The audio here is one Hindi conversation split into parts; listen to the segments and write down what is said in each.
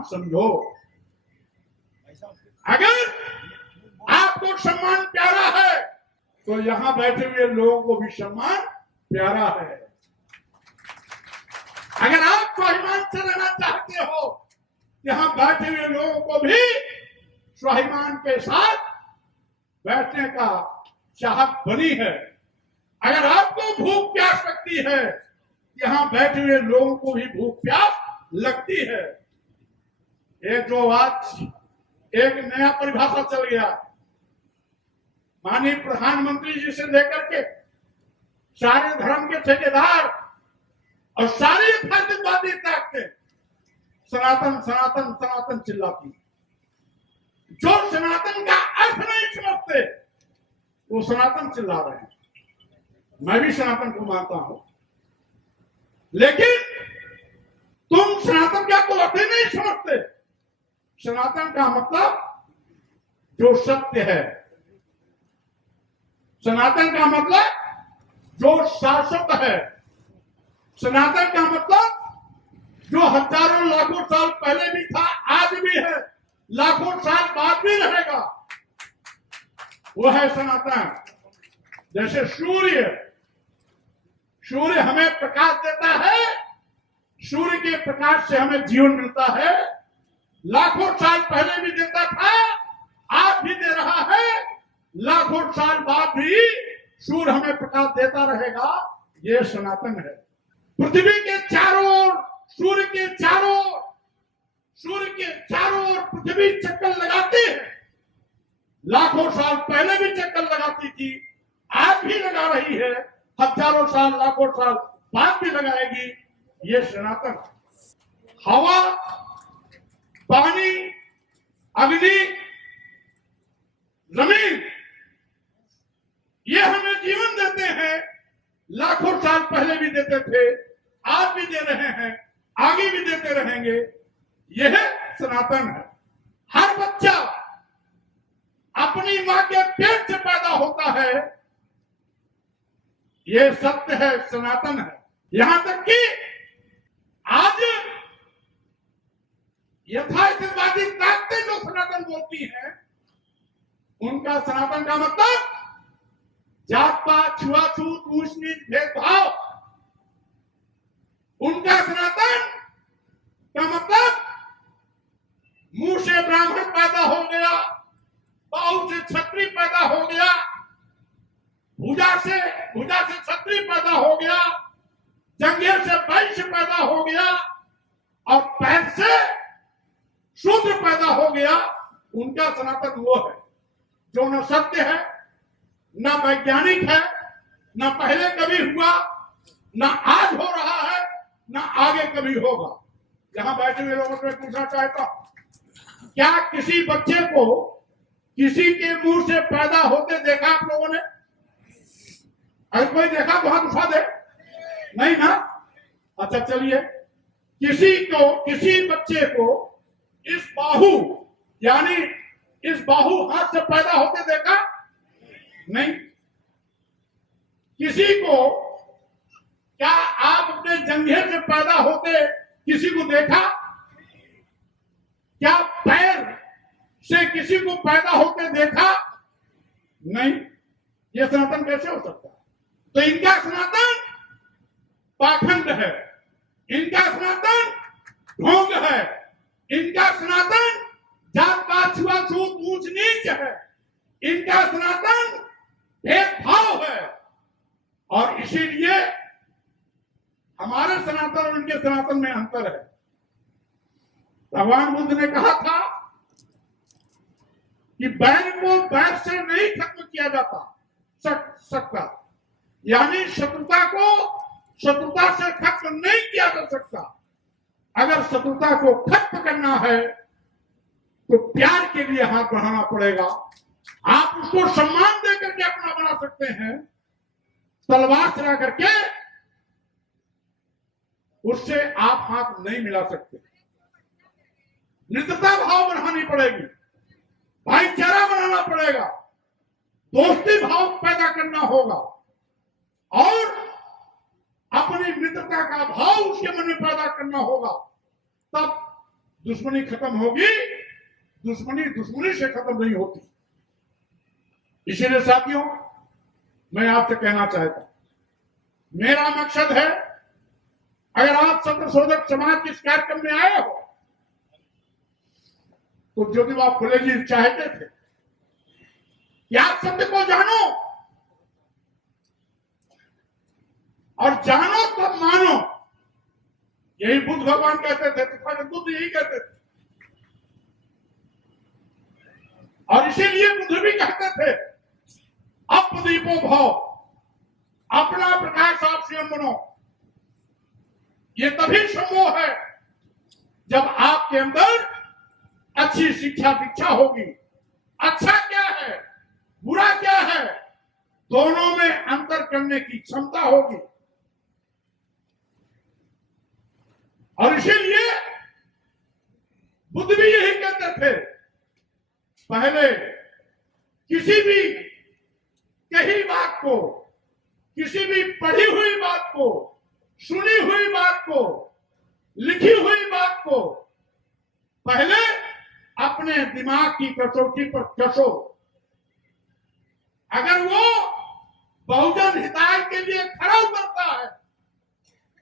सम्मान समझो। अगर आपको सम्मान प्यारा है तो यहां बैठे हुए लोगों को भी सम्मान प्यारा है। अगर आप स्वाभिमान से रहना चाहते हो, यहां बैठे हुए लोगों को भी स्वाभिमान के साथ बैठने का चाहत बनी है। अगर आपको भूख प्यास लगती है, यहां बैठे हुए लोगों को भी भूख प्यास लगती है। ये जो आज एक नया परिभाषा चल गया, माननीय प्रधानमंत्री जी से लेकर के सारे धर्म के ठेकेदार और सारी यथार्थवादी ताकतें सनातन सनातन सनातन चिल्लाती। जो सनातन का अर्थ नहीं समझते वो सनातन चिल्ला रहे हैं। मैं भी सनातन को मानता हूं, लेकिन तुम सनातन का तो अर्थ ही नहीं समझते। सनातन का मतलब जो सत्य है, सनातन का मतलब जो शाश्वत है, सनातन का मतलब जो हजारों लाखों साल पहले भी था, आज भी है, लाखों साल बाद भी रहेगा, वो है सनातन। जैसे सूर्य हमें प्रकाश देता है, सूर्य के प्रकाश से हमें जीवन मिलता है। लाखों साल पहले भी देता था, आज भी दे रहा है, लाखों साल बाद भी सूर्य हमें प्रकाश देता रहेगा। ये सनातन है। पृथ्वी के चारों ओर सूर्य के चारों ओर पृथ्वी चक्कर लगाती है। लाखों साल पहले भी चक्कर लगाती थी, आज भी लगा रही है, हजारों साल लाखों साल बाद भी लगाएगी। ये सनातन। हवा, पानी, अग्नि, जमीन, ये हमें जीवन देते हैं। लाखों साल पहले भी देते थे, आज भी दे रहे हैं, आगे भी देते रहेंगे। यह सनातन है। हर बच्चा अपनी मां के पेट से पैदा होता है, यह सत्य है, सनातन है। यहां तक कि आज यथार्थवादी ताकतें जो सनातन बोलती हैं, उनका सनातन का मतलब जात पात, छुआछूत, ऊंच नीच, भेदभाव। उनका सनातन का मतलब मुंह से ब्राह्मण पैदा हो गया, बाहु से क्षत्रिय पैदा हो गया, भुजा से क्षत्रिय पैदा हो गया, जंघे से वैश्य पैदा हो गया और पैर से शूद्र पैदा हो गया। उनका सनातन वो है जो न सत्य है, न वैज्ञानिक है, न पहले कभी हुआ, न आज हो रहा है, न आगे कभी होगा। यहां बैठे हुए लोगों से पूछना चाहता हूं, क्या किसी बच्चे को किसी के मुंह से पैदा होते देखा आप लोगों ने? अगर कोई देखा तो हाथ उठा दे। नहीं ना? अच्छा चलिए, किसी बच्चे को इस बाहु यानी इस बाहु हाथ से पैदा होते देखा? नहीं। किसी को क्या आप अपने जंघे से पैदा होते किसी को देखा? क्या पैर से किसी को पैदा होते देखा? नहीं। ये सनातन कैसे हो सकता है? तो इनका सनातन पाखंड है, इनका सनातन ढोंग है, इनका सनातन जात पात, छुआछूत, ऊंच नीच है, इनका सनातन भेदभाव है। और इसीलिए हमारे सनातन और इनके सनातन में अंतर है। भगवान बुद्ध ने कहा था कि बैर को बैर से नहीं खत्म किया जाता सकता, यानी शत्रुता को शत्रुता से खत्म नहीं किया जा सकता। अगर शत्रुता को खत्म करना है तो प्यार के लिए हाथ बढ़ाना पड़ेगा। आप उसको सम्मान देकर के अपना बना सकते हैं, तलवार चला करके उससे आप हाथ नहीं मिला सकते। मित्रता भाव बढ़ानी पड़ेगी, भाईचारा बनाना पड़ेगा, दोस्ती भाव पैदा करना होगा और अपनी मित्रता का भाव उसके मन में पैदा करना होगा। तब दुश्मनी खत्म होगी, दुश्मनी दुश्मनी से खत्म नहीं होती। इसीलिए साथियों, मैं आपसे कहना चाहता हूं, मेरा मकसद है, अगर आप सत्यशोधक समाज के इस कार्यक्रम में आए हो तो ज्योतिबा फुले जी चाहते थे कि आप सत्य को जानो, और जानो तब मानो। यही बुद्ध भगवान कहते थे, तथागत बुद्ध यही कहते थे। और इसीलिए बुद्ध भी कहते थे, अपदीपो भव, अपना प्रकाश आप स्वयं बनो। ये तभी संभव है जब आपके अंदर अच्छी शिक्षा दीक्षा होगी। अच्छा क्या है, बुरा क्या है, दोनों में अंतर करने की क्षमता होगी। और इसीलिए बुद्ध भी यही कहते थे, पहले किसी भी कही बात को, किसी भी पढ़ी हुई बात को, सुनी हुई बात को, लिखी हुई बात को पहले अपने दिमाग की कसौटी पर कसो। अगर वो बहुजन हिताय के लिए खड़ा उतरता है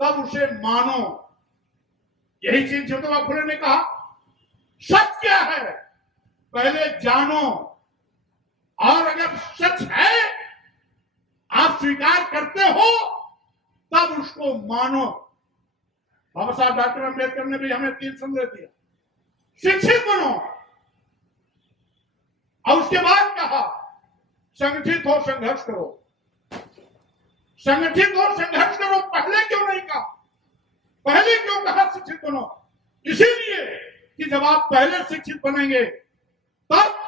तब उसे मानो। यही चीज ज्योतिबा फुले ने कहा, सच क्या है पहले जानो, और अगर सच है आप स्वीकार करते हो तब उसको मानो। बाबा साहब डॉक्टर अम्बेडकर ने भी हमें 3 संदेश दिया, शिक्षित बनो, और उसके बाद कहा संगठित हो, संघर्ष करो। संगठित हो, संघर्ष करो पहले क्यों नहीं कहा? पहले क्यों कहा शिक्षित बनो? इसीलिए कि जब आप पहले शिक्षित बनेंगे तब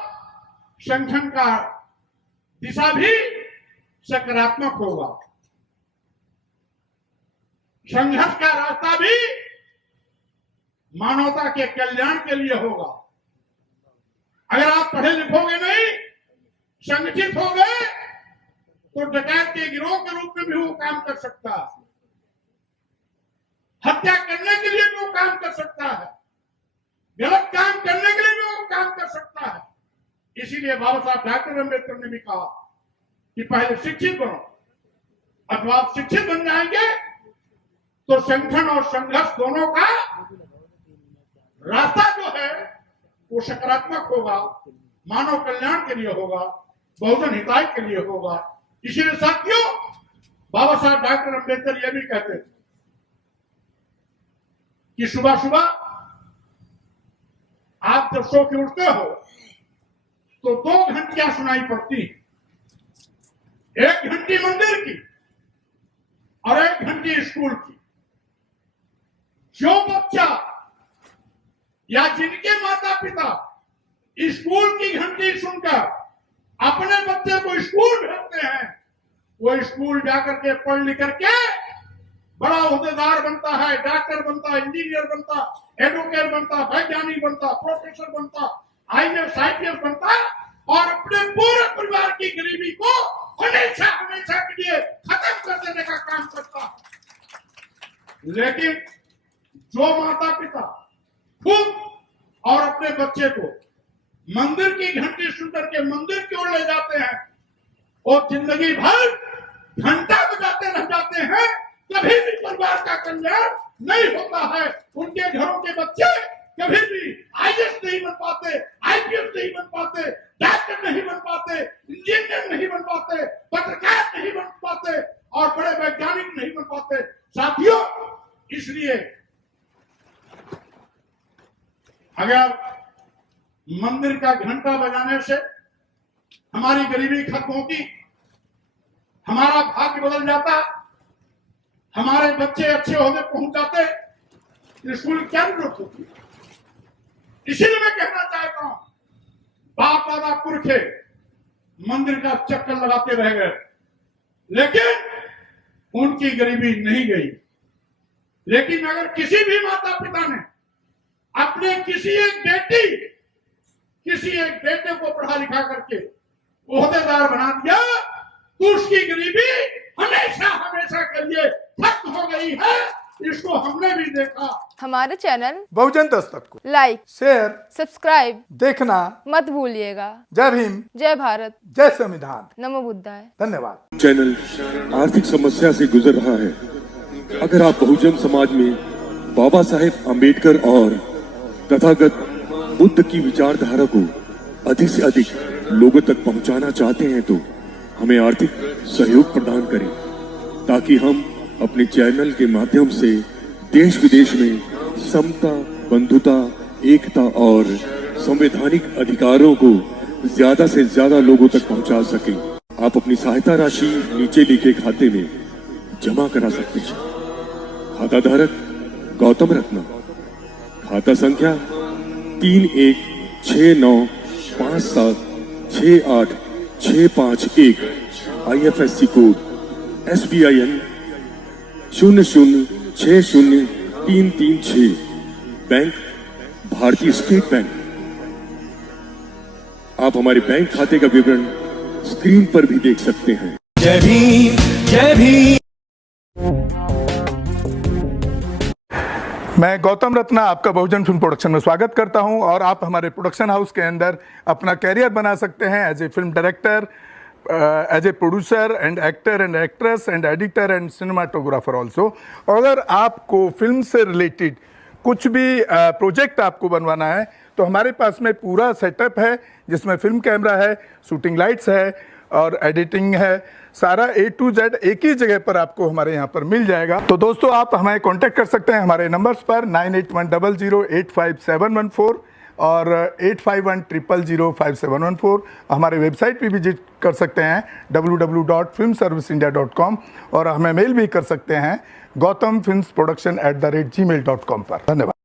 संगठन का दिशा भी सकारात्मक होगा, संघर्ष का रास्ता भी मानवता के कल्याण के लिए होगा। अगर आप पढ़े लिखोगे नहीं, संगठित हो गए, तो डकैत के गिरोह के रूप में भी वो काम कर सकता है, हत्या करने के लिए भी वो काम कर सकता है, गलत काम करने के लिए भी वो काम कर सकता है। इसीलिए बाबा साहब डॉक्टर अम्बेडकर ने भी कहा कि पहले शिक्षित बनो, अथवा आप शिक्षित बन जाएंगे तो संगठन और संघर्ष दोनों का रास्ता जो है वो सकारात्मक होगा, मानव कल्याण के लिए होगा, बहुजन हिताय के लिए होगा। इसीलिए साथियों, बाबा साहब डॉक्टर अम्बेडकर ये भी कहते थे कि सुबह सुबह आप जब सो के उठते हो तो 2 घंटियां सुनाई पड़ती, 1 घंटी मंदिर की और 1 घंटी स्कूल की। जो बच्चा या जिनके माता पिता स्कूल की घंटी सुनकर अपने बच्चे को स्कूल भेजते हैं, वो स्कूल जाकर के पढ़ लिख करके बड़ा ओहदेदार बनता है, डॉक्टर बनता, इंजीनियर बनता, एडवोकेट बनता, वैज्ञानिक बनता, प्रोफेसर बनता, IAS IPS बनता, और अपने पूरे परिवार की गरीबी को हमेशा हमेशा के लिए खत्म कर देने का काम करता है। लेकिन जो माता पिता खुद और अपने बच्चे को मंदिर की घंटी सुनकर के मंदिर की ओर ले जाते हैं और जिंदगी भर घंटा बजाते रह जाते हैं, कभी भी परिवार का कल्याण नहीं होता है। उनके घरों के बच्चे कभी भी IAS नहीं बन पाते, IPS नहीं बन पाते, डॉक्टर नहीं बन पाते, इंजीनियर नहीं बन पाते, पत्रकार नहीं बन पाते, और बड़े वैज्ञानिक नहीं बन पाते। साथियों, इसलिए अगर मंदिर का घंटा बजाने से हमारी गरीबी खत्म होती, हमारा भाग्य बदल जाता, हमारे बच्चे अच्छे होने पहुंच जाते, स्कूल क्या जरूरत होती? इसीलिए मैं कहना चाहता हूं, बाप दादा पुरखे मंदिर का चक्कर लगाते रह गए, लेकिन उनकी गरीबी नहीं गई। लेकिन अगर किसी भी माता पिता ने अपने किसी एक बेटे को पढ़ा लिखा करके ओहदेदार बना दिया, तो उसकी गरीबी हमेशा हमेशा के लिए खत्म हो गई है। जिसको हमने भी देखा। हमारे चैनल बहुजन दस्तक को लाइक, शेयर, सब्सक्राइब देखना मत भूलिएगा। जय भीम, जय भारत, जय संविधान। नमो बुद्धाय। धन्यवाद। चैनल आर्थिक समस्या से गुजर रहा है। अगर आप बहुजन समाज में बाबा साहेब अम्बेडकर और तथागत बुद्ध की विचारधारा को अधिक से अधिक लोगों तक पहुंचाना चाहते हैं तो हमें आर्थिक सहयोग प्रदान करें, ताकि हम अपने चैनल के माध्यम से देश विदेश में समता, बंधुता, एकता और संवैधानिक अधिकारों को ज्यादा से ज्यादा लोगों तक पहुंचा सकें। आप अपनी सहायता राशि नीचे लिखे खाते में जमा करा सकते हैं। खाता धारक गौतम रत्ना, खाता संख्या 316957686551, IFSC कोड SBIN 0060336, बैंक भारतीय स्टेट बैंक। आप हमारे बैंक खाते का विवरण स्क्रीन पर भी देख सकते हैं। जय भीम, जय भीम। मैं गौतम रत्ना आपका बहुजन फिल्म प्रोडक्शन में स्वागत करता हूं और आप हमारे प्रोडक्शन हाउस के अंदर अपना कैरियर बना सकते हैं as a film director, as a producer and actor and actress and editor and cinematographer also. अगर आपको फिल्म से रिलेटेड कुछ भी प्रोजेक्ट आपको बनवाना है तो हमारे पास में पूरा सेटअप है, जिसमें फिल्म कैमरा है, शूटिंग लाइट्स है और एडिटिंग है। सारा A to Z एक ही जगह पर आपको हमारे यहाँ पर मिल जाएगा। तो दोस्तों आप हमें कांटेक्ट कर सकते हैं हमारे नंबर्स पर 9810085714 और 8510005714। हमारे वेबसाइट पे विजिट कर सकते हैं www.filmserviceindia.com और हमें मेल भी कर सकते हैं gautamfilmsproduction@gmail.com पर। धन्यवाद।